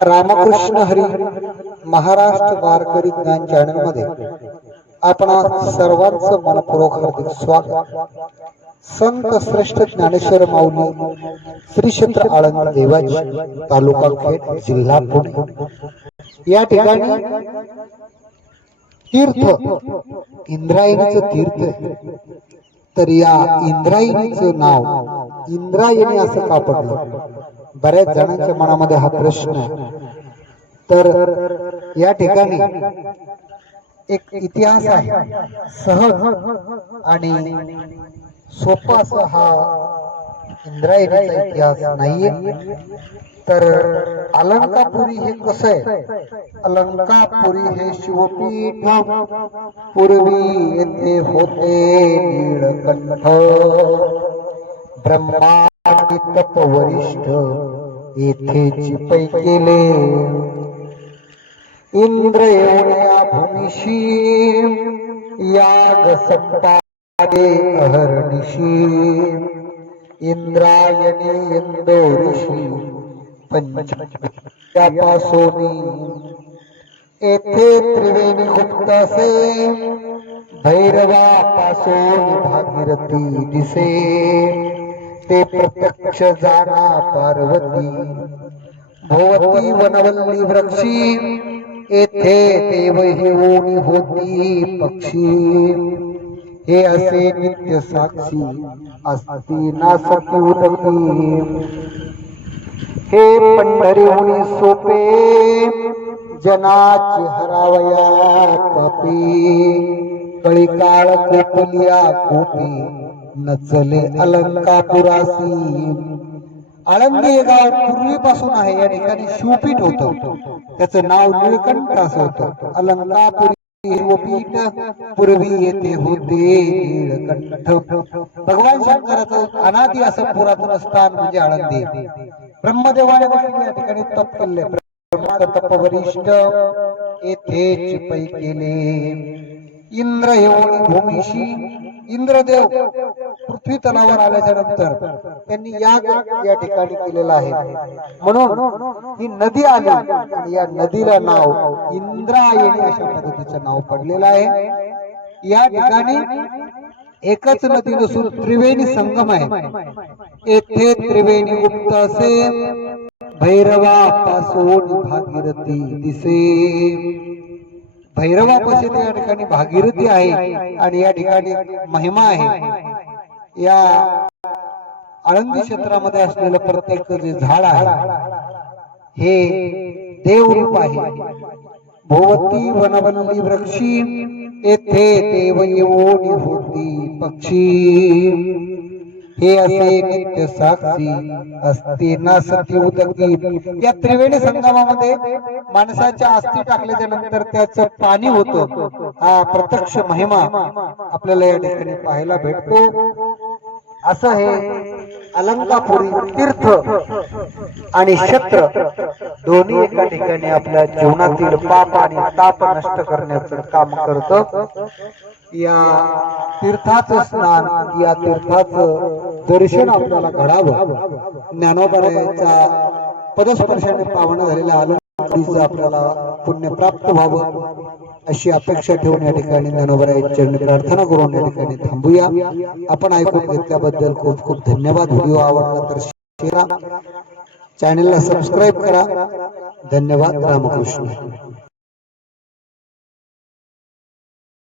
रामकृष्ण हरी महाराष्ट्र वारकरी ज्ञान चॅनलमध्ये आपण सर्वांचं मनपूर्वक हार्दिक स्वागत. संत श्रेष्ठ ज्ञानेश्वर माऊली श्री क्षेत्र आळंद देवाची तालुका खेड जिल्हा पुणे. या ठिकाणी तीर्थ इंद्रायणीचं तीर्थ तर या इंद्रायणीचं नाव इंद्रायणी असं का पडलं बऱ्याच जणांच्या मनामध्ये हा प्रश्न आहे. तर या ठिकाणी एक इतिहास आहे. सहज आणि सोपा असा हा इंद्रायणीचा इतिहास नाहीये. तर अलंकापुरी हे कसं आहे? अलंकापुरी हे शिवपीठ. पूर्वी येथे होते नीळकंठ. ब्रह्मांडी तपवरिष्ठ येथे पै इंद्र एवढ्या भूमिशी याग संपादे अहर्निशी. इंद्रायणी इंदो ऋषी पंचपासोनी येथे त्रिवेणी गुप्तासे भैरवा पासून भागीरथी दिसे. ते प्रत्यक्ष जाणा पार्वती। भोवती वनवल्ली वृक्षी येथे देवही ओणी होती पक्षी। हे असे नित्य साक्षी असती नासती उदकी हे पंढरीहुनी सोपे जनाची हरावया पापी। कळी काळ कोपलिया कोपी। नचले अलंकापुरासी. आळंदी हे गाव पूर्वीपासून आहे या ठिकाणी शिवपीठ होत. त्याचं नाव निळकंठ असं होत. अलंकापुरी शिवपीठ पूर्वी येथे होते निळकंठ. भगवान शंकराचं अनादी असं पुरातन स्थान म्हणजे आळंदी. ब्रह्मदेवाने देखील या ठिकाणी तप केले तप वरिष्ठ येथेच पै केले. इंद्र येऊन भूमीशी. इंद्रदेव पृथ्वी तलावर आल्याच्यानंतर त्यांनी याग या ठिकाणी केलेला आहे. म्हणून ही नदी आली आणि या नदीला नाव इंद्रायणी अशा पद्धतीचं नाव पडलेलं आहे. या ठिकाणी एकच नदी नसून त्रिवेणी संगम आहे. येथे त्रिवेणी गुप्त असे. भैरवा पासून भागीरथी दिसे. भैरवापाशी या ठिकाणी भागीरथी आहे आणि या ठिकाणी महिमा आहे. या आळंदी क्षेत्रामध्ये असलेलं प्रत्येक जे झाड आहे हे देवरूप आहे. भोवती वनवनली वृक्षी येथे देव येऊन होती पक्षी. हे असे नित्य साक्षी असते ना सती उदकी. या त्रिवेणी संगमामध्ये माणसाच्या अस्थी टाकल्याच्या नंतर त्याचं पाणी होतं. हा प्रत्यक्ष महिमा आपल्याला या ठिकाणी पाहायला भेटतो. असं हे अलंकापुरी तीर्थ आणि क्षेत्र दोन्ही एका ठिकाणी आपल्या जीवनातील पाप आणि ताप नष्ट करण्याचं काम करत. या तीर्थाचं स्नान या तीर्थाचं दर्शन आपल्याला घडावं. ज्ञानोबरायाच्या पदस्पर्शाने पावन झालेल्या अलंकापुरीचं आपल्याला पुण्य प्राप्त व्हावं. अशी अपेक्षा ठेवून या ठिकाणी ज्ञानोबराई चरणी प्रार्थना करून या ठिकाणी थांबूया. आपण ऐकून घेतल्याबद्दल खूप खूप धन्यवाद. व्हिडिओ आवडला तर शेअर चॅनलला सबस्क्राईब करा. धन्यवाद. रामकृष्ण.